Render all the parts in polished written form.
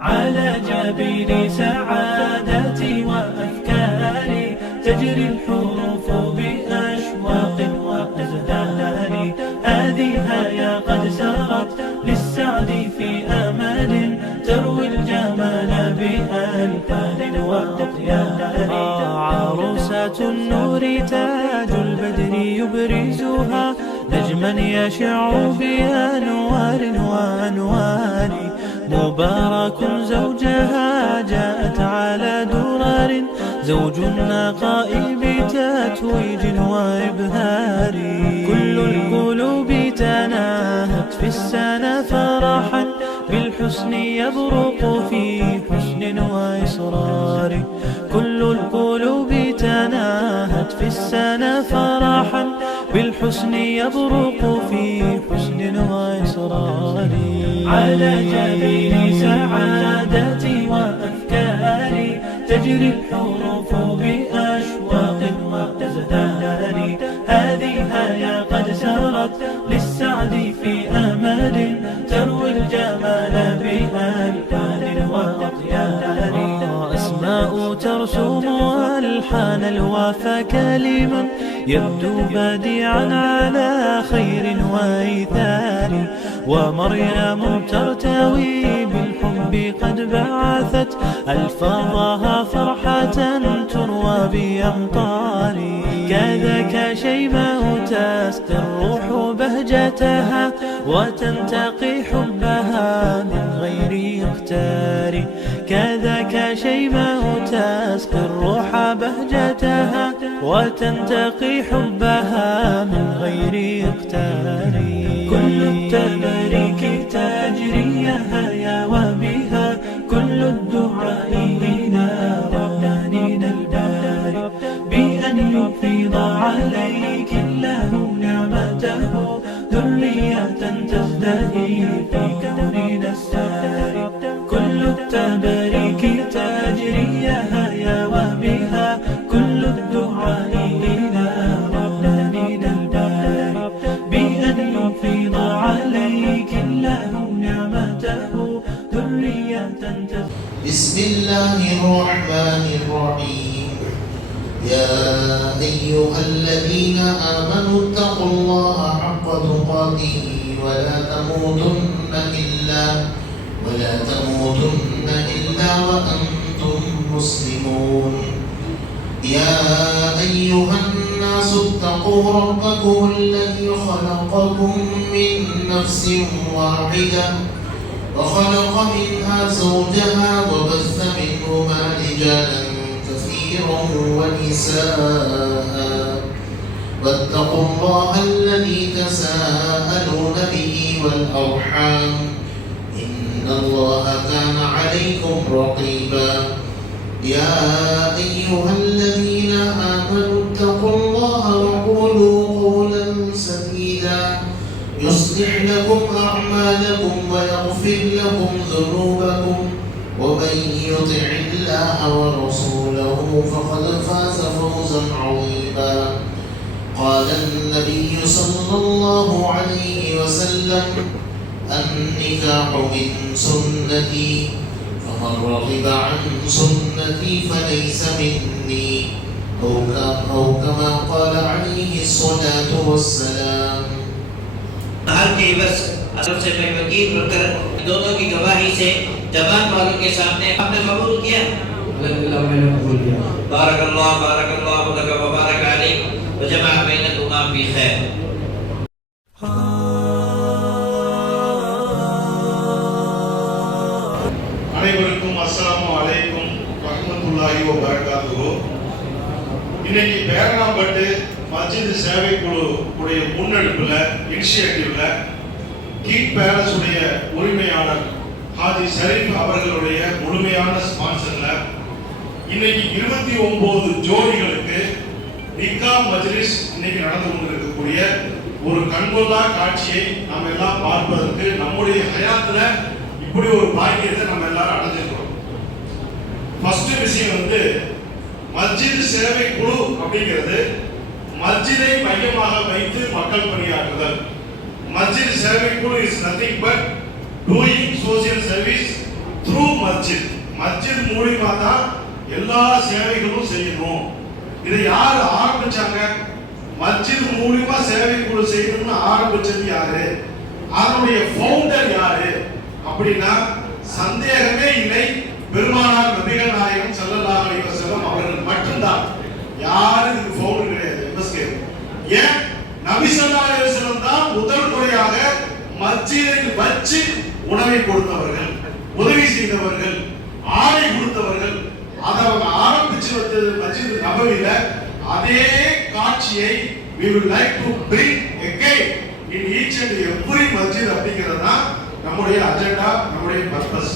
على جبين سعادتي وأفكاري تجري الحروف بأشواق وأزهار. هذه هيا قد سرت للسعد في أمل تروي الجمال بألفان وأطيار. عروسة النور تاج البدر يبرزها نجما يشع بأنوار وأنوار. مبارك زوجها جاءت على درر زوج النقاء بتتويج وإبهار. كل القلوب تناهت في السنة فرحا بالحسن يبرق في حسن وإصرار. كل القلوب تناهت في السنة فرحا بالحسن يبرق في حسن وإصرار. على جبين سعادتي وأفكاري تجري الحروف بأشواق وأزهار. هذه هيا قد سرت للسعد في أمل تروي الجمال بألفان وأطيار. أسماء ترسم ألحان الوفا كلما يبدو بديعا على خير وإيثار. ومريم ترتوي بالحب قد بعثت ألفاظها فرحة تروى بأمطار. كذاك شيماء تسقي الروح بهجتها وتنتقي حبها من غير اختار. كذاك شيماء تسقي الروح بهجتها وتنتقي حبها من غير اختار. كل التباريك تجري هيا وبها كل الدعاء إلى ربانينا الباري بأن يفيض عليك الله نعمته ذرية تزدهي في كوننا الساري. كل التباريك تجري هيا وبها كل الدعاء إلى ربانينا الباري بأن يفيض عليك الله نعمته ذرية تزدهي. بسم الله الرحمن الرحيم. يا أيها الذين آمنوا اتقوا الله حق تقاته ولا تموتن إلا وأنتم مسلمون. يا أيها الناس اتقوا ربكم الذي خلقكم من نفس واحدة وخلق منها زوجها وبث منهما رجالا كثيرا ونساء. واتقوا الله الذي تساءلون به والأرحام إن الله كان عليكم رقيبا. يا أيها الذين آمنوا اتقوا الله وقولوا قولا سديدا يصلح لكم أعمالكم ويغفر لكم ذنوبكم ومن يطع الله ورسوله فقد فاز فوزا عظيما. قال النبي صلى الله عليه وسلم النكاح من سنتي فمن رغب عن سنتي فليس مني أو كما قال عليه الصلاة والسلام. हाल के बस असल से मैं वकील बनकर दोनों की गवाही से जवान वालों के सामने आपने कबूल किया। अल्हम्दुलिल्लाह मैंने कबूल किया। बारकल्लाह लक व बारक अलैक व जमा बैनकुमा फी खैर। அனைவருக்கும் அஸ்ஸலாமு அலைக்கும் வரஹ்மத்துல்லாஹி வ பரகாத்துஹு. இன்னைக்கு பேரணாம்பட்டு மஸ்ஜித் சேவை குழு உடைய முன்னெடுப்புல இனிஷியேட்டிவ்ல கீட் பேலஸ் உடைய உரிமையாளர் ஹாஜி ஷரீஃப் அவர்களுடைய முழுமையான ஸ்பான்சர்ல இன்னைக்கு 29 ஜோடிகளுக்கு நிக்கா மஜ்லிஸ் இன்னைக்கு நடந்து கொண்டிருக்கக்கூடிய ஒரு கண்கொள்ளா காட்சியை நாம் எல்லாம் பார்ப்பதற்கு நம்முடைய ஹயாத்துல இப்படி ஒரு பாக்கியத்தை நம்ம எல்லாரும் அடைஞ்சிருக்கிறோம். ஃபர்ஸ்ட் விஷயம் மஸ்ஜித் சேவை குழு அப்படிங்கிறது மஸ்ஜிதை மையமாக வைத்து மக்கள் பணியாற்றுதல். Masjid Sevai Kuzhu is nothing but doing social service through masjid. மஸ்ஜித் மூலமா தான் எல்லா சேவைகளும் செய்யணும். இதை யார் ஆரம்பிச்சாங்க? மஸ்ஜித் மூலமா சேவை குழு செய்யணும்னு ஆரம்பிச்சது யாரு? அதனுடைய ஃபவுண்டர் யாரு அப்படின்னா சந்தேகமே இல்லை, பெருமானார் நபிகள் நாயகம் ஸல்லல்லாஹு அலைஹி வஸல்லம் அவர்கள் மட்டும்தான். யாரும் இதுக்கு ஃபவுண்டர் கிடையாது. எம்எஸ்கே ஏன் நபி ஸல்லல்லாஹு அலைஹி வஸல்லம் தான் முதல் முறையாக மஸ்ஜிதில் வச்சு உணவை கொடுத்தவர்கள், உதவி செய்தவர்கள், ஆடை கொடுத்தவர்கள். அதை அவங்க ஆரம்பிச்சு வந்தது மஸ்ஜித் நபவில. அதே காட்சியை we would like to bring again in each and every masjid அப்படிங்கிறது தான் நம்முடைய அஜெண்டா, நம்முடைய பர்பஸ்.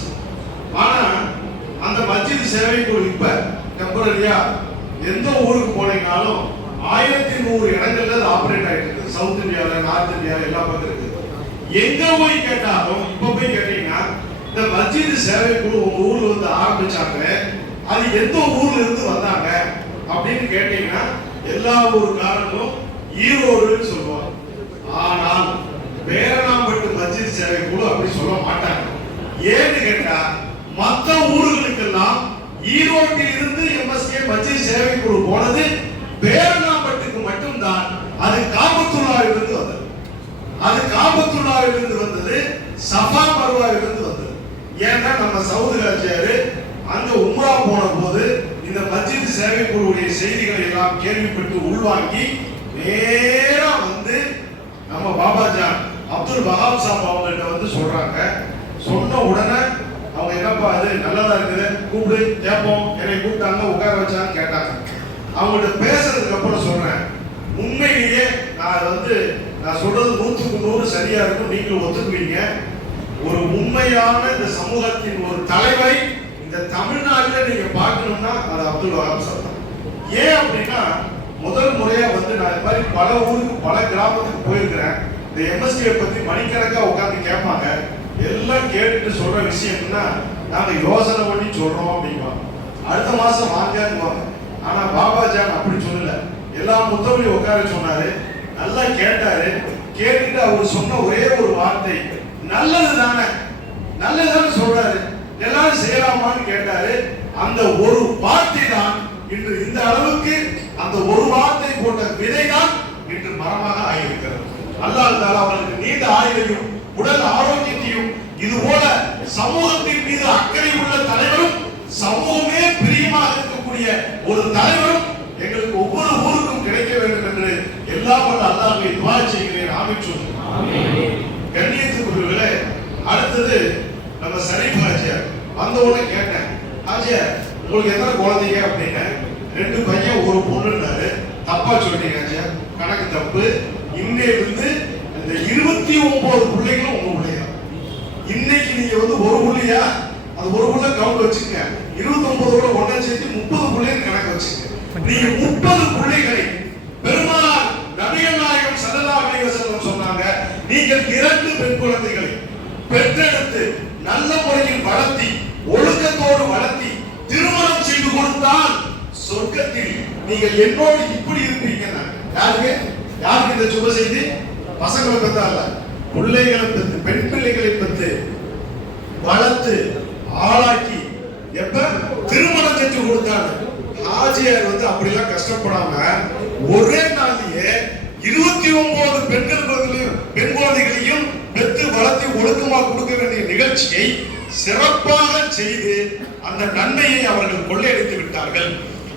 ஆனா அந்த மஸ்ஜித் சேவை குழு இப்ப டெம்பரரியா எந்த ஊருக்கு போனீங்கனாலும் 1100 இடங்கள்ல ஆபரேட் ஆயிட்டு இருக்கு. சவுத் இந்தியால, நார்த் இந்தியால எல்லா பக்கம் இருக்கு. எங்க போய் கேட்டாலும் இப்ப போய் கேட்டீங்கன்னா இந்த மஸ்ஜித் சேவை குழு உங்க ஊர்ல வந்து ஆரம்பிச்சாங்க, அது எந்த ஊர்ல இருந்து வந்தாங்க அப்படின்னு கேட்டீங்கன்னா எல்லா ஊருக்காரங்களும் ஈரோடுன்னு சொல்லுவாங்க. ஆனால் பேரணாம்பட்டு மஸ்ஜித் சேவை குழு அப்படி சொல்ல மாட்டாங்க. ஏன்னு கேட்டா மற்ற ஊர்களுக்கெல்லாம் ஈரோட்டில் இருந்து எம்எஸ்கே மஸ்ஜித் சேவை குழு போனது, பேரணாம்பட்டுக்கு மட்டும்தான் அது காபத்துல்லாஹ்வில் இருந்து வந்தது. அது காபத்துல்லாஹ்வில் இருந்து வந்தது, சஃபா மர்வாவில் இருந்து வந்தது. ஏன்னா நம்ம சவுதி ராஜ்யாரு அங்க உம்ரா போன போது இந்த மஸ்ஜித் சேவை குழுவுடைய செய்திகளை எல்லாம் கேள்விப்பட்டு உள்வாங்கி நேரா வந்து நம்ம பாபாஜான் அப்துல் வஹாப் சாப் அவங்கள்ட்ட வந்து சொல்றாங்க. சொன்ன உடனே அவங்க என்னப்பா அது நல்லதா இருக்குது, கூப்பிடு கேட்போம், என்னை கூப்பிட்டாங்க உட்கார வச்சான்னு கேட்டாங்க. அவங்கள்ட்ட பேசுறதுக்கு அப்புறம் சொல்றேன், உண்மையிலேயே நான் சொல்றது 100க்கு 100 சரியா இருக்கும், நீங்களும் ஒத்துக்குவீங்க. ஒரு உண்மையான இந்த சமூகத்தின் ஒரு தலைவரை இந்த தமிழ்நாட்டில் நீங்க பார்க்கணும்னா அது அப்துல் வஹாப் சாப் தான். ஏன் அப்படின்னா முதல் முறையா வந்து நான் இந்த மாதிரி பல ஊருக்கு பல கிராமத்துக்கு போயிருக்கிறேன். இந்த எம்எஸ்கே பத்தி மணிக்கணக்கா உட்கார்ந்து கேட்பாங்க. எல்லாம் கேட்டுட்டு சொல்ற விஷயம்னா நாங்க யோசனை பண்ணி சொல்றோம் அப்படிங்குவாங்க. அடுத்த மாசம் வாங்கன்னு. ஆனா பாபாஜான் அப்படி சொல்லல. எல்லா முத்தமிழையும் உட்கார சொன்னாரு, நல்லா கேட்டாரு. கேட்டுட்டு அவர் சொன்ன ஒரே ஒரு வார்த்தை, நல்லது தானே, நல்லதுதானே சொல்றாரு, எல்லாரும் செய்யலாமான்னு கேட்டாரு. அந்த ஒரு வார்த்தை தான் இன்று இந்த அளவுக்கு, அந்த ஒரு வார்த்தை போட்ட விதை தான் இன்று மரமாக ஆகியிருக்கிறது. அல்லாஹ் தஆலா அவர்களுக்கு நீண்ட ஆயுளையும் உடல் ஆரோக்கியத்தையும், இது போல சமூகத்தின் மீது அக்கறை உள்ள தலைவரும், சமூகமே பிரியமாக இருக்கக்கூடிய ஒரு தலைவரும் எங்களுக்கு ஒவ்வொரு ஊருக்கும் கிடைக்க வேண்டும் என்று எல்லாம் வல்ல அல்லாஹ்வை துஆ செய்கிறேன். ஆமீன் சொல்லுங்க. கண்ணியத்துக்குரியவர்களே, அடுத்தது நம்ம ஷரீஃப் ஹாஜியார் வந்த உடனே கேட்டேன், ஹாஜியார் உங்களுக்கு எத்தனை குழந்தைங்க அப்படின்னு. 2 பையன் 1 பொண்ணுன்னாரு. தப்பா சொல்லிட்டீங்க ஹாஜியார், கணக்கு தப்பு. இன்னையிலிருந்து இந்த 29 பிள்ளைகளும் உங்க பிள்ளைங்க. இன்னைக்கு நீங்க வந்து ஒரு புள்ளியா, அது ஒரு புள்ள கவுண்ட் வச்சுக்கங்க. 29ஓட ஒண்ணா சேர்த்து 30 பிள்ளைங்க கணக்கு வச்சுக்கங்க. நீங்க 30 பிள்ளைகளை பெருமானார் நபிகள் நாயகம் ஸல்லல்லாஹு அலைஹி வஸல்லம் சொன்னாங்க, நீங்கள் 2 பெண் குழந்தைகளை பெற்றெடுத்து நல்ல முறையில் வளர்த்தி, ஒழுக்கத்தோடு வளர்த்தி திருமணம் செய்து கொடுத்தால் சொர்க்கத்தில் நீங்கள் என்னோடு இப்படி இருப்பீங்க. யாருக்கு யாருக்கு இந்த சுப செய்தி? பசங்களை பத்தா இல்ல, பிள்ளைகளை பத்து, பெண் பிள்ளைகளை பத்து வளர்த்து ஆளாக்கி எப்ப திருமணம் செஞ்சு கொடுத்தாங்க. ஹாஜியார் வந்து அப்படிலாம் கஷ்டப்படாம ஒரே நாளிலேயே 29 பெண் குழந்தைகளையும் பெற்று வளர்த்து ஒழுக்கமா கொடுக்க வேண்டிய நிகழ்ச்சியை சிறப்பாக செய்து அந்த நன்மையை அவர்கள் கொள்ளையடித்து விட்டார்கள்.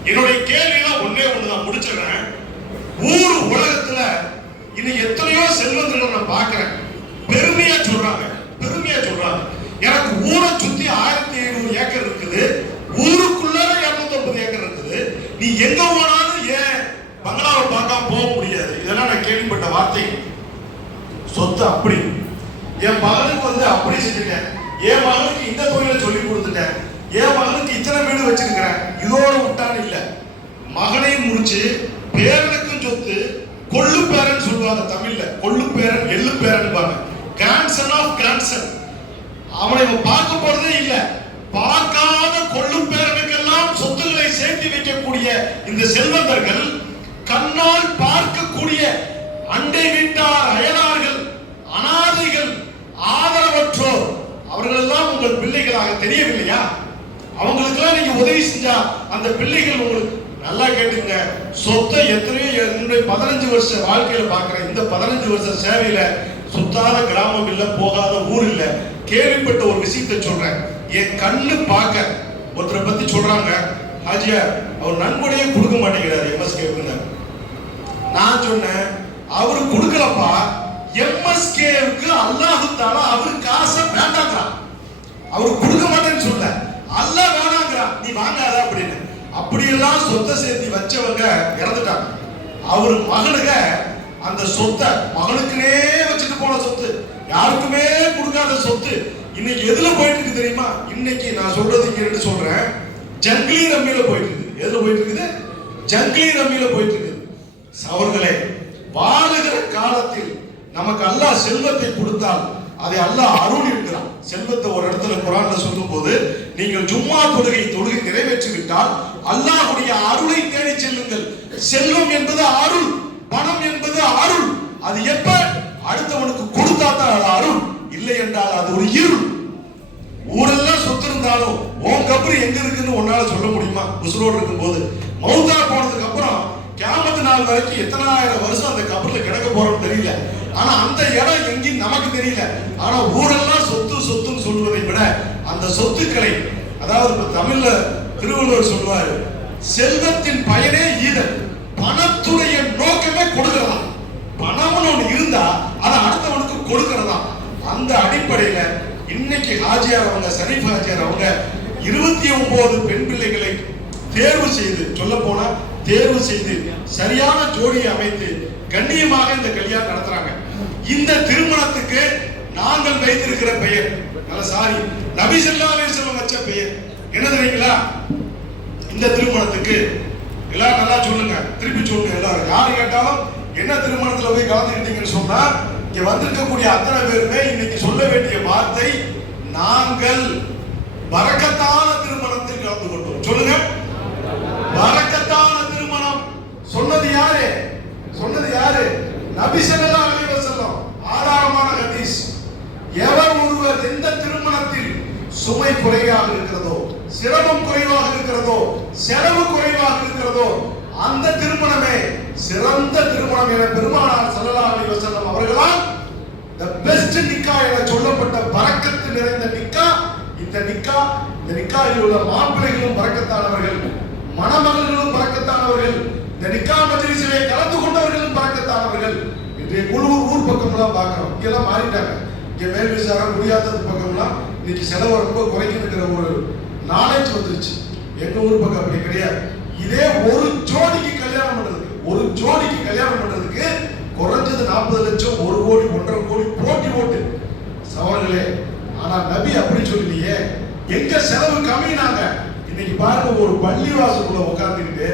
என்னுடைய கேள்வியெல்லாம் ஒன்னே ஒண்ணுதான், முடிச்சிடுறேன். ஊர் உலகத்துல இன்னும் எத்தனையோ செல்வங்களை நான் பார்க்கிறேன். பெருமையா சொல்றாங்க. எனக்கு ஊரை சுத்தி 1700 ஏக்கர் இருக்குது, ஊருக்குள்ள 250 ஏக்கர் இருக்குது. நீ எங்க போனாலும் ஏன் பங்களாவை பார்க்காம போக முடியாது? இதெல்லாம் நான் கேள்விப்பட்ட வார்த்தை. சொத்து அப்படி என் மகனுக்கு வந்து அப்படி செஞ்சுட்டேன், என் மகனுக்கு இந்த தொழிலை சொல்லி கொடுத்துட்டேன், என் மகனுக்கு இத்தனை வீடு வச்சிருக்கிறேன், இதோட விட்டான்னு இல்ல. மகனையும் முடிச்சு பேரனுக்கும் சொத்து. கொள்ளு பேரன் சொல்லுவாங்க தமிழ்ல, கொள்ளு பேரன் எள்ளு பேரன் பாருங்க. Grandson of grandson. அவனை பார்க்க போறதே இல்ல. பார்க்காத கொள்ளு பேரனுக்கெல்லாம் சொத்துக்களை சேர்த்து வைக்கக்கூடிய இந்த செல்வந்தர்கள், கண்ணால் பார்க்கக்கூடிய அண்டை வீட்டார் அயனார்கள் அனாதைகள், ஆதரவற்றோர், அவர்கள் எல்லாம் உங்கள் பிள்ளைகளாக தெரியவில்லையா? அவங்களுக்கெல்லாம் நீங்க உதவி செஞ்சா அந்த பிள்ளைகள் உங்களுக்கு, நல்லா கேட்டுங்க, சொத்தை எத்தனையோ என்னுடைய 15 வருஷ வாழ்க்கையில பாக்குறேன். இந்த 15 வருஷ சேவையில சுத்தாத கிராமம் இல்ல, போகாத ஊர் இல்ல. கேள்விப்பட்ட ஒரு விஷயத்தை சொல்றேன். என் கண்ணு பார்க்க ஒருத்தரை பத்தி சொல்றாங்க, ஹாஜியா அவர் நன்கொடையே கொடுக்க மாட்டேங்கிறாரு எம்எஸ்கேவுக்கு. நான் சொன்னேன், அவரு கொடுக்கலப்பா, எம்எஸ்கேவுக்கு அல்லாஹ் தஆலா அவரு காசை வேண்டாங்கிறான். அவரு கொடுக்க மாட்டேன்னு சொல்ல, அல்லாஹ் வேணாங்கிறான், நீ வாங்காத அப்படின்னு. அப்படியெல்லாம் சொத்தை சேர்த்து வச்சவங்க இறந்துட்டாங்க. அவரு மகனுக அந்த சொத்தை மகனுக்குனே வச்சுட்டு போன சொத்து, யாருக்குமே கொடுக்காத சொத்து இன்னைக்கு எதுல போயிட்டு இருக்கு தெரியுமா? இன்னைக்கு நான் சொல்றது இங்க சொல்றேன், ஜங்கிலி ரம்மியில போயிட்டு இருக்குது. எதுல போயிட்டு இருக்குது? ஜங்கிலி ரம்மியில போயிட்டு இருக்குது. அவர்களே, வாழுகிற காலத்தில் நமக்கு அல்லாஹ் செல்வத்தை கொடுத்தால் அதை அல்லாஹ் அருள் இருக்கிறான். செல்வத்தை ஒரு இடத்துல குர்ஆன்ல சொல்லும் போது, நீங்கள் ஜும்மா தொழுகை நிறைவேற்றி விட்டால் அல்லாஹ்வுடைய அருளை தேடி செல்லுங்கள். செல்வம் என்பது அருள், பணம் என்பது அருள். அது எப்ப அடுத்தவனுக்கு கொடுத்தா தான் அது அருள், இல்லை என்றால் அது ஒரு இருள். ஊரெல்லாம் சொத்து இருந்தாலும் உன் கபரு எங்க இருக்குன்னு உன்னால சொல்ல முடியுமா? உசுரோடு இருக்கும் போது. மௌத்தா போனதுக்கு அப்புறம் கியாமத் நாள் வரைக்கும் எத்தனை ஆயிரம் வருஷம் அந்த கபர்ல கிடக்க போறோம்னு தெரியல. ஆனா அந்த இடம் எங்கேயும் நமக்கு தெரியல. ஆனா ஊரெல்லாம் சொத்து சொத்துன்னு சொல்வதை விட அந்த சொத்துக்களை, அதாவது தமிழ்ல திருவள்ளுவர் சொல்லுவாரு, செல்வத்தின் பயனே ஈதல், பணத்துடைய நோக்கமே கொடுக்கிறதா. பணம்னு ஒண்ணு இருந்தா அதை அடுத்தவனுக்கு கொடுக்கிறதா. அந்த அடிப்படையில இன்னைக்கு ஹாஜியார் அவங்க, ஷரீஃப் ஹாஜியார் அவங்க 29 பெண் பிள்ளைகளை தேர்வு செய்து, சொல்ல போனா தேர்வு செய்து சரியான ஜோடியை அமைத்து கண்ணியமாக இந்த கல்யாணம் நடத்துறாங்க. இந்த திருமணத்துக்கு நாங்கள் வைத்திருக்கிற பெயர், சாரி, நபி ஸல்லல்லாஹு அலைஹி வஸல்லம் வச்ச பெயர் என்ன தெரியுங்களா? இந்த திருமணத்துக்கு எல்லாரும் நல்லா சொல்லுங்க, திருப்பி சொல்லுங்க எல்லாரும். யாரு கேட்டாலும் என்ன திருமணத்துல போய் கலந்துக்கிட்டீங்கன்னு சொன்னா, இங்க வந்திருக்கக்கூடிய அத்தனை பேருமே இன்னைக்கு சொல்ல வேண்டிய வார்த்தை, நாங்கள் பரக்கத்தான திருமணத்தில் கலந்து கொண்டோம். சொல்லுங்க, பரக்கத்தான திருமணம். சொன்னது யாரு? சொன்னது யாரு? நபி ஸல்லல்லாஹு அலைஹி வஸல்லம். ஆதாரமான ஹதீஸ். எவர் ஒருவர் எந்த திருமணத்தில் சுமை குறைவாக இருக்கிறதோ, சிரமம் குறைவாக இருக்கிறதோ, செலவு குறைவாக இருக்கிறதோ, அந்த திருமணமே சிறந்த திருமணம் என பெருமானார் ஸல்லல்லாஹு அலைஹி வஸல்லம் அவர்களால் the best நிக்கா என சொல்லப்பட்ட பரக்கத்து நிறைந்த நிக்கா இந்த நிக்கா. இந்த நிக்காவில் உள்ள மாப்பிள்ளைகளும் பரக்கத்தானவர்கள், மணமகள்களும் பரக்கத்தானவர்கள், இந்த நிக்கா மஜ்லிஸிலே கலந்து கொண்டவர்களும் பரக்கத்தானவர்கள். இன்றைய குழுவூர் ஊர் பக்கம்லாம் பார்க்கிறோம், இங்கெல்லாம் மாறிட்டாங்க. இங்க மேல் விசாரம் முடியாதது பக்கம்லாம் இன்னைக்கு செலவு ரொம்ப குறைக்கிற ஒரு நாலேஜ் வந்துருச்சு. எங்க ஊர் பக்கம் அப்படி கிடையாது. இதே ஒரு ஜோடிக்கு கல்யாணம் பண்றதுக்கு, ஒரு ஜோடிக்கு கல்யாணம் பண்றதுக்கு குறைஞ்சது 40 லட்சம், 1 கோடி, 1.5 கோடி போட்டி போட்டு சவால்களே. ஆனா நபி அப்படி சொல்லலையே. எங்க செலவு கம்மினாங்க. இன்னைக்கு பாருங்க, ஒரு பள்ளிவாசலுக்குள்ள உட்கார்ந்துக்கிட்டு,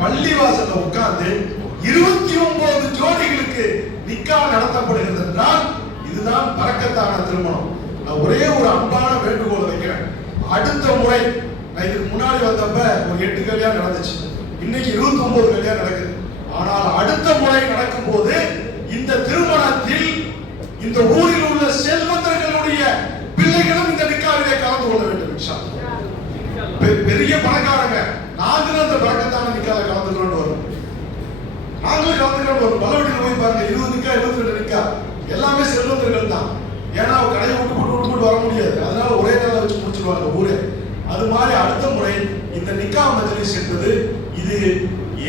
பள்ளிவாசல்ல உட்கார்ந்து 29 ஜோடிகளுக்கு நிக்கா நடத்தப்படுகிறது என்றால் இதுதான் பரக்கத்தான திருமணம். நான் ஒரே ஒரு அன்பான வேண்டுகோளை வைக்கிறேன். அடுத்த முறை, நான் இதுக்கு முன்னாடி வந்தப்ப ஒரு 8 கல்யாணம் நடந்துச்சு, இன்னைக்கு 29 கல்யாணம் நடக்குது. ஆனால் அடுத்த முறை நடக்கும் போது இந்த திருமணத்தில் இந்த ஊரில் உள்ள செல்வந்தர்களுடைய பிள்ளைகளும் இந்த நிக்காவிலே கலந்து கொள்ள வேண்டும். இன்ஷா அல்லாஹ். பெரிய பணக்காரங்க நாங்களும் அந்த பரக்கத்தான நிக்கால கலந்துக்கிறோம் வரும். நாங்களும் கலந்துக்கிறோம் வரும். பலவட்டியில் போய் பாருங்க, 20 நிக்கா, 22 நிக்கா, எல்லாமே செல்வந்தர்கள் தான். ஏன்னா அவங்க கடையை விட்டு வர முடியாது, அதனால ஒரே நாள வச்சு முடிச்சிருவாங்க ஊரே. அது மாதிரி அடுத்த முறை இந்த நிக்கா மஜ்லிஸ் என்பது இது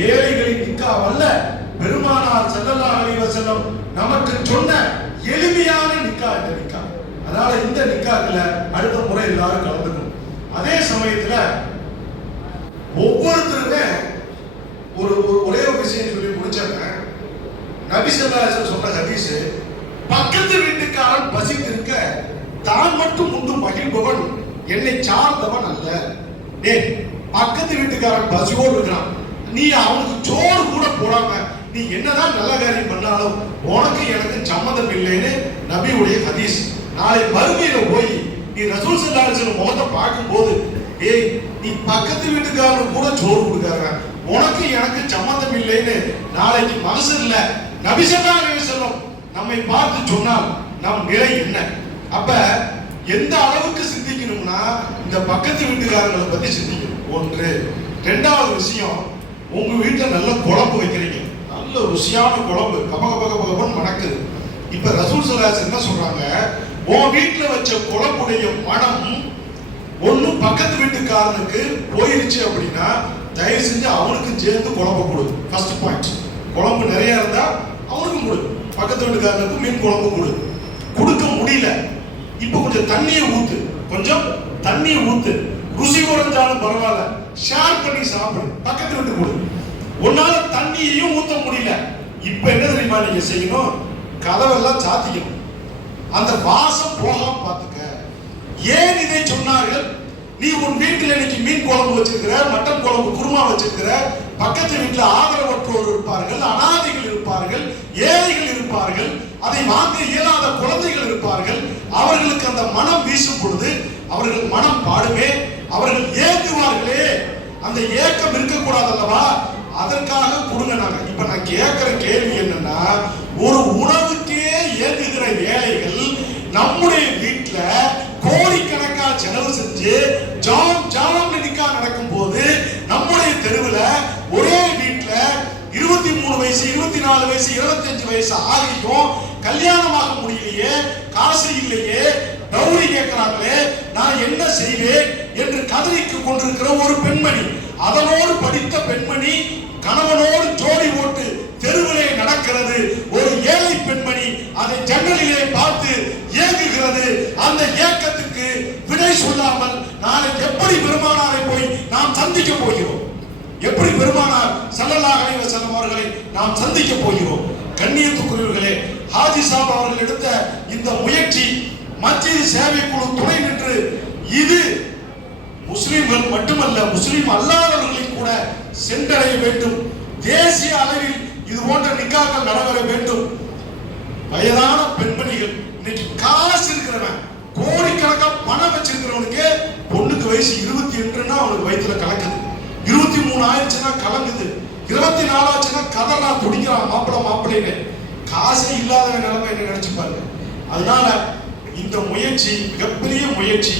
ஏழைகளின் நிக்கா அல்ல, பெருமானார் ஸல்லல்லாஹு அலைஹி வஸல்லம் நமக்கு சொன்ன எளிமையான நிக்கா இந்த நிக்கா. அதனால இந்த நிக்காக்குல அடுத்த முறை எல்லாரும் கலந்துக்கணும். அதே சமயத்துல ஒவ்வொருத்தருமே ஒரே ஒரு விஷயம் சொல்லி முடிச்சாங்க. நபி ஸல்லல்லாஹு அலைஹி வஸல்லம் சொன்ன ஹதீஸ், பக்கத்து வீட்டுக்காரன் பசித்திருக்க தான் மட்டும் உண்டு மகிழ்பவன் என்னை சார்ந்தவன் அல்ல. டேய், பக்கத்து வீட்டுக்காரன் பசியோடு இருக்கிறான், நீ அவனுக்கு சோறு கூட போடாம நீ என்னதான் நல்ல காரியம் பண்ணாலும் உனக்கு எனக்கு சம்மதம் இல்லைன்னு நபியுடைய ஹதீஸ். நாளை மறுமையில போய் நீ ரசூல் ஸல்லல்லாஹு அலைஹி வஸல்லம் முகத்தை பார்க்கும்போது, ஏய் நீ பக்கத்து வீட்டுக்காரனுக்கு கூட சோறு கொடுக்காத, உனக்கு எனக்கு சம்மதம் இல்லைன்னு நாளைக்கு மகசர்ல நபி ஸல்லல்லாஹு அலைஹி வஸல்லம் நம்மை பார்த்து சொன்னால் நம் நிலை என்ன? அப்ப எந்த அளவுக்கு சிந்திக்கணும்னா இந்த பக்கத்து வீட்டுக்காரங்களை பத்தி சிந்திக்கணும். ஒன்று. ரெண்டாவது விஷயம், உங்க வீட்டுல நல்ல குழம்பு வைக்கிறீங்க, நல்ல ருசியான குழம்பு, கபகபகபகன்னு மணக்குது. இப்ப ரசூல் ஸல்லல்லாஹு அலைஹி என்ன சொல்றாங்க, உன் வீட்டுல வச்ச குழம்புடைய மனம் ஒண்ணு பக்கத்து வீட்டுக்காரனுக்கு போயிருச்சு அப்படின்னா தயவு செஞ்சு அவனுக்கு சேர்ந்து குழம்பு கொடு. First point. குழம்பு நிறைய இருந்தா அவனுக்கும் கொடு, பக்கத்து வீட்டுக்காரனுக்கு மீன் குழம்பு கொடு. கொடுக்க முடியல, இப்ப கொஞ்சம் தண்ணியை ஊத்து, கொஞ்சம் தண்ணியை ஊத்து, ருசி குறைஞ்சாலும் பரவாயில்ல, ஷேர் பண்ணி சாப்பிடு, பக்கத்து வீட்டு கொடு. உன்னால தண்ணியையும் ஊத்த முடியல, இப்ப என்ன தெரியுமா நீங்க செய்யணும், கதவெல்லாம் சாத்திக்கணும், அந்த வாசம் போகாம பாத்துக்க. ஏன் இதை சொன்னார்கள்? நீ உன் வீட்டில் இன்னைக்கு மீன் குழம்பு வச்சிருக்கிற, மட்டன் குழம்பு குருமா வச்சிருக்கிற, பக்கத்து வீட்டில் ஆதரவற்றோர் இருப்பார்கள், அனாதைகள் இருப்பார்கள், ஏழைகள் இருப்பார்கள், அதை வாங்க இயலாத குழந்தைகள் இருப்பார்கள். அவர்களுக்கு அந்த மனம் வீசும் பொழுது அவர்கள் மனம் பாடுமே, அவர்கள் ஏங்குவார்களே, அந்த ஏக்கம் இருக்கக்கூடாது அல்லவா? அதற்காக கொடுங்க. நாங்க இப்ப நான் கேட்கிற கேள்வி என்னன்னா, ஒரு உணவுக்கே ஏங்குகிற ஏழைகள் நம்முடைய வீட்டுல கோடிக்கணக்கா செலவு செஞ்சு ஜாம் நிக்கா நடக்கும் போது நம்முடைய தெருவில் ஒரே வீட்டுல 23 வயசு 24 வயசு 25 வயசு ஆகியும் கல்யாணமாக முடியலையே, காசு இல்லையே, டவுரி கேட்கிறாங்களே, நான் என்ன செய்வேன் என்று கதறிக்கு கொண்டிருக்கிற ஒரு பெண்மணி, அதனோடு படித்த பெண்மணி கணவனோடு ஜோடி போட்டு தெருவிலே நடக்கிறது. ஒரு ஏழை பெண்மணி அதை ஜன்னலிலே பார்த்து ஏங்குகிறது. அந்த ஏக்கத்துக்கு விடை சொல்லாமல் நாளைக்கு எப்படி பெருமானாரை போய் நாம் சந்திக்க போகிறோம்? எப்படி பெருமானார் ஸல்லல்லாஹு அலைஹி வஸல்லம் அவர்களை நாம் சந்திக்க போகிறோம்? கண்ணியத்துக்குரியவர்களே, ஹாஜி சாப் அவர்கள் எடுத்த இந்த முயற்சி, மஸ்ஜித் சேவை குழு துணை நின்று, இது முஸ்லிம்கள் மட்டுமல்ல, முஸ்லிம் அல்லாதவர்களை கூட சென்றடைய வேண்டும். தேசிய அளவில் இது போன்ற நிக்காக்கள் நடைபெற வேண்டும். வயதான பெண்மணிகள், இன்னைக்கு காசு இருக்கிறவன், கோடிக்கணக்கா பணம் வச்சிருக்கிறவனுக்கு பொண்ணுக்கு வயசு 22ன்னா அவனுக்கு வயிற்றுல கலக்குது, 23 ஆயிடுச்சுன்னா கலங்குது, 24 ஆச்சுன்னா கதறா துடிக்கிறான் மாப்பிள்ளைன்னு. காசே இல்லாத நிலைமை என்ன நினைச்சு பாருங்க. அதனால இந்த முயற்சி மிகப்பெரிய முயற்சி.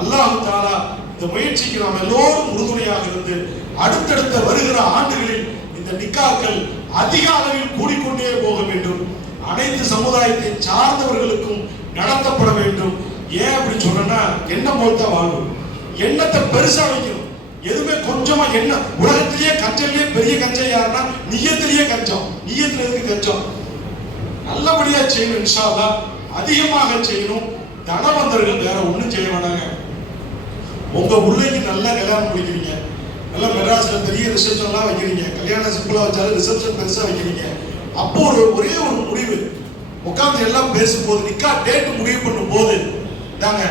அல்லாஹ் தஆலா இந்த முயற்சிக்கு நாம் எல்லோரும் உறுதுணையாக இருந்து அடுத்தடுத்த வருகிற ஆண்டுகளில் இந்த நிக்காக்கள் அதிக அளவில் கூடிக்கொண்டே போக வேண்டும். அனைத்து சமுதாயத்தை சார்ந்தவர்களுக்கும் நடத்தப்பட வேண்டும். ஏன் அப்படி சொல்றேன்னா, எண்ணம் போல் தான் வாழும். எண்ணத்தை பெருசா வைக்கணும். எதுவுமே கொஞ்சமா என்ன, உலகத்திலேயே கஞ்சல்லே பெரிய கஞ்சம் யாருன்னா நியத்திலேயே கஞ்சம். நியத்துல இருக்கு கஞ்சம். நல்லபடியா செய்யணும், இன்ஷா அல்லாஹ் அதிகமாக செய்யணும். தனவந்தர்கள் வேற ஒண்ணும் செய்ய வேண்டாங்க. உங்க பிள்ளைக்கு நல்லா கல்யாணம் முடிக்கிறீங்க, நல்லா மெட்ராஸ்ல பெரிய ரிசப்ஷன் எல்லாம் வைக்கிறீங்க, கல்யாணம் சிம்பிளா வச்சாலும் ரிசப்ஷன் பெருசா வைக்கிறீங்க. அப்போ ஒரே ஒரு முடிவு உட்கார்ந்து எல்லாம் பேசும்போது, நிக்கா டேட் முடிவு பண்ணும் போது, தாங்க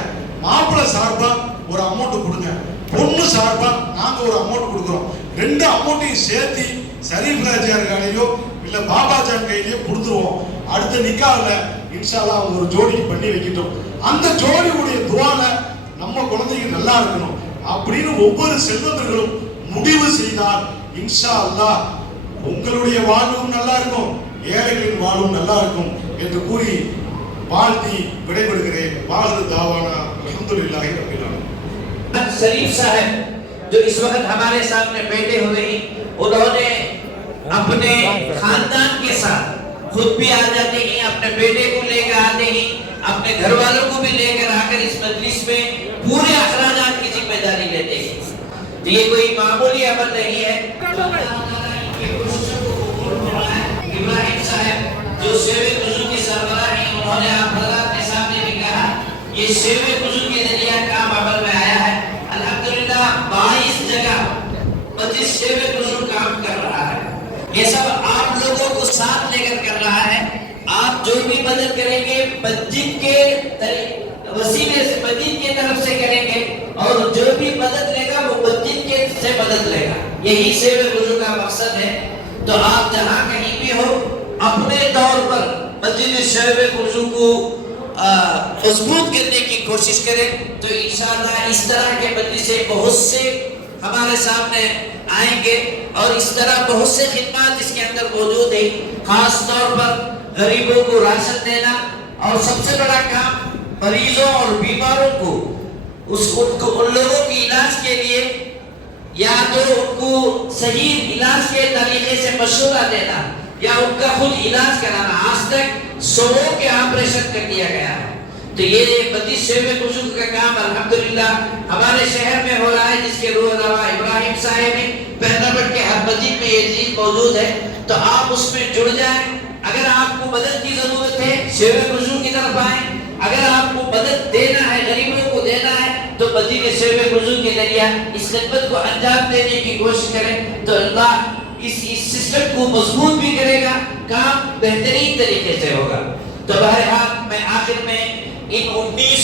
மாப்பிள்ளை சார்பா ஒரு அமௌண்ட் கொடுங்க, பொண்ணு சார்பா நாங்க ஒரு அமௌண்ட் கொடுக்குறோம், ரெண்டு அமௌண்ட்டையும் சேர்த்து ஷரீஃப் ராஜார் கையிலயோ இல்ல பாபாஜான் கையிலயோ கொடுத்துருவோம். அடுத்த நிக்கால இன்ஷா அல்லாஹ் அவங்க ஒரு ஜோடிக்கு பண்ணி வைக்கிட்டோம். அந்த ஜோடியுடைய துஆல நம்ம குழந்தைங்க நல்லா இருக்கணும் அப்படின்னு ஒவ்வொரு செல்வந்தர்களும் முடிவு செய்தால் இன்ஷா அல்லாஹ் உங்களுடைய வாழ்வும் நல்லா இருக்கும், ஏழைகளின் வாழ்வும் நல்லா இருக்கும் என்று கூறி வாழ்த்தி விடைபெறுகிறேன். வாஹிரு தாவானா அல்ஹம்துலில்லாஹி ரப்பில் ஆலமீன்। शरीफ साहब जो इस वक्त हमारे सामने बैठे हुए हैं, उन्होंने अपने खानदान के साथ खुद भी आ जाते हैं, अपने बेटे को लेकर आते हैं, अपने घर वालों को भी लेकर आकर इस मजलिस में पूरे अखराजात की जिम्मेदारी लेते हैं। तो ये कोई मामूली अमल नहीं है। इब्राहिम साहब जो सेवे कुजू के सरबराह हैं, उन्होंने आप हज़रात के सामने भी कहा, ये सेवे कुजू के जरिए काम अमल में आया है। अल्हम्दुलिल्लाह 22 जगह मस्जिद सेवे कुजू काम कर रहा है। ये सब आप लोगों को साथ लेकर कर रहा है। आप जो भी मदद करेंगे मस्जिद के वसीले से, मस्जिद की तरफ से करेंगे, और जो भी मदद लेगा वो मस्जिद के से मदद लेगा। यही सेवे कुजू का मकसद है। तो आप जहाँ कहीं भी हो, अपने तौर पर मस्जिद सेवे कुजू को मजबूत करने की कोशिश करें। तो इंशाअल्लाह इस तरह के मजलिसे बहुत से हमारे सामने आएंगे और इस तरह बहुत से खिदमत इसके अंदर मौजूद है। खास तौर पर غریبوں کو راشن دینا، اور سب سے بڑا کام مریضوں اور بیماروں کو ان لوگوں کی علاج کے لیے یا تو ان کو صحیح علاج کے طریقے سے مشورہ دینا یا ان کا خود علاج کرانا۔ آج تک 100 کے آپریشن کر دیا گیا ہے۔ تو یہ بدیس شعبے بزرگ کا کام الحمدللہ ہمارے شہر میں ہو رہا ہے، جس کے روح روا ابراہیم صاحب ہیں۔ پہنابٹ کے ہر مسجد میں یہ چیز موجود ہے، تو آپ اس میں جڑ جائیں۔ اگر آپ کو مدد کی ضرورت ہے شعبے بزرگ کی طرف آئیں، اگر آپ کو مدد دینا ہے، غریبوں کو دینا ہے، تو مسجد کے شعبے بزرگ کے ذریعہ اس خدمت کو انجام دینے کی کوشش کریں، تو اللہ اس سسٹم کو مضبوط بھی کرے گا، کام بہترین طریقے سے ہوگا۔ تو بہرحال میں آخر میں ان 29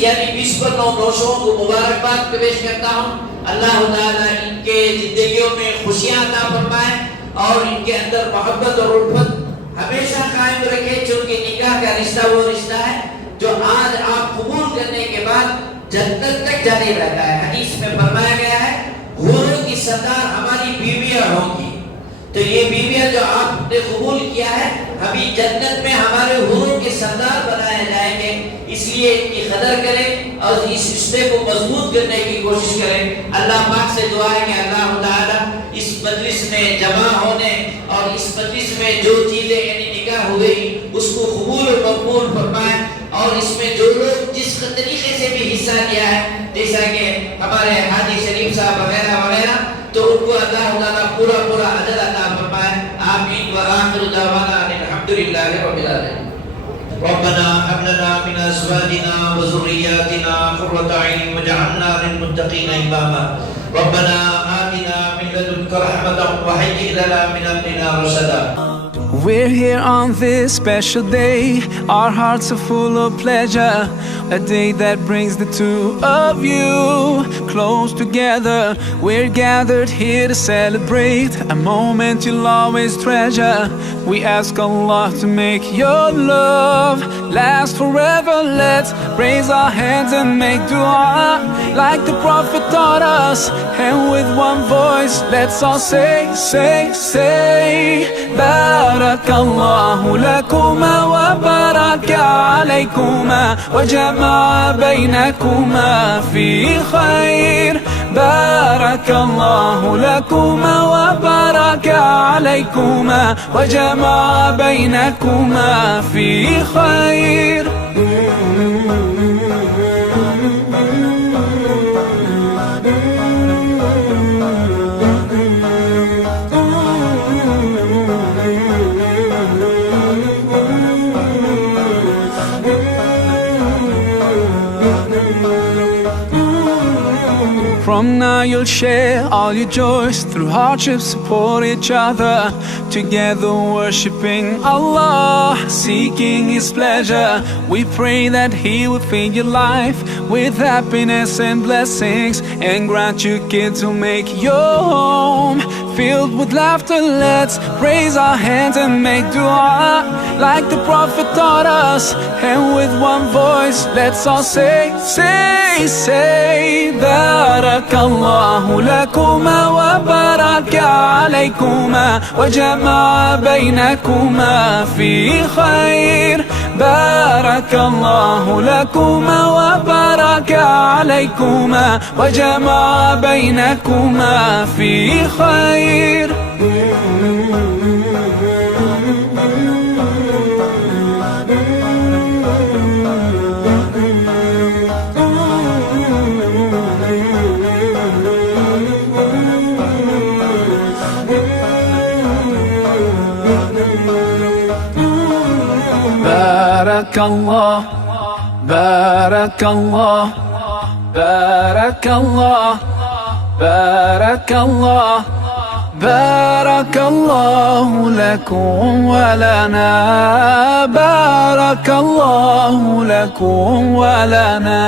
یعنی 20 پر 9 نوشوں کو مبارکباد پیش کرتا ہوں۔ اللہ تعالیٰ ان کے زندگیوں میں خوشیاں عطا فرمائے اور ان کے اندر محبت اور الفت ہمیشہ قائم رکھے، چونکہ نکاح کا رشتہ وہ رشتہ ہے جو آج آپ قبول کرنے کے بعد جنت تک جاری رہتا ہے۔ حدیث میں فرمایا گیا ہے حوروں کی سردار ہماری بیویاں ہوں گی، تو یہ بیویاں جو آپ نے قبول کیا ہے ابھی جنت میں ہمارے حوروں کے سردار بنائے جائیں گے، اس لیے ان کی قدر کریں اور اس رشتے کو مضبوط کرنے کی کوشش کریں۔ اللہ پاک سے دعا ہے کہ اللہ تعالیٰ اس مجلس میں جمع ہونے اور اس مجلس میں جو چیزیں یعنی نکاح ہوئی اس کو قبول و مقبول فرمائے، اور اس میں جو لوگ جس طریقے سے بھی حصہ لیا ہے، جیسا کہ ہمارے حاجی شریف صاحب وغیرہ وغیرہ، تو ان کو اللہ تعالیٰ پورا اجر عطا فرمائے۔ آمین وآخر دعوانا الحمدللہ رب العالمین۔ ربنا هب لنا من ازواجنا وذرياتنا قرة اعين واجعلنا للمتقين اماما ربنا آتنا من لدنك رحمة وهيئ لنا من امرنا رشدا۔ We're here on this special day, our hearts are full of pleasure, a day that brings the two of you close together. We're gathered here to celebrate a moment you'll always treasure. We ask Allah to make your love last forever. Let's raise our hands and make dua like the Prophet taught us, and with one voice let's all say بارك الله لكما وبارك عليكما وجمع بينكما في خير. بارك الله لكما وبارك عليكما وجمع بينكما في خير. From now you'll share all your joys, through hardships support each other, together worshiping Allah, seeking His pleasure. We pray that He will fill your life with happiness and blessings, and grant you kids who make your home filled with laughter. Let's raise our hands and make dua like the Prophet taught us, and with one voice let's all say بارك الله لكما وبارك عليكما وجمع بينكما في خير. بارك الله لكما وبارك عليكما وجمع بينكما في خير. بارك الله بارك الله بارك الله بارك الله بارك الله لكم ولنا. بارك الله لكم ولنا.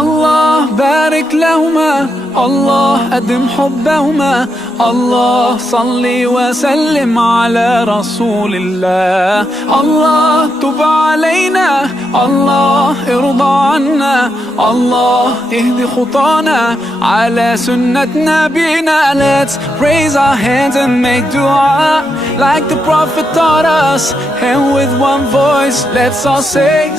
الله بارك لهما الله أدم حبهما الله صل وسلم على رسول الله الله تب علينا الله ارضى عنا الله اهد خطانا على سنة نبينا. Let's raise our hands and make dua like the Prophet taught us, and with one voice let's all say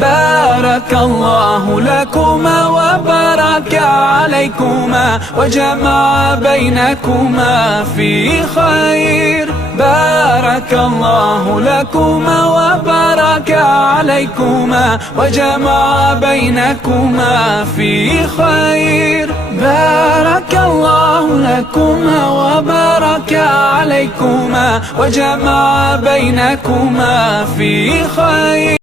بارك الله لكما وبارك عليكما وجمع بينكما في خير. بارك الله لكما وبارك عليكما وجمع بينكما في خير. بارك الله لكما وبارك عليكما وجمع بينكما في خير.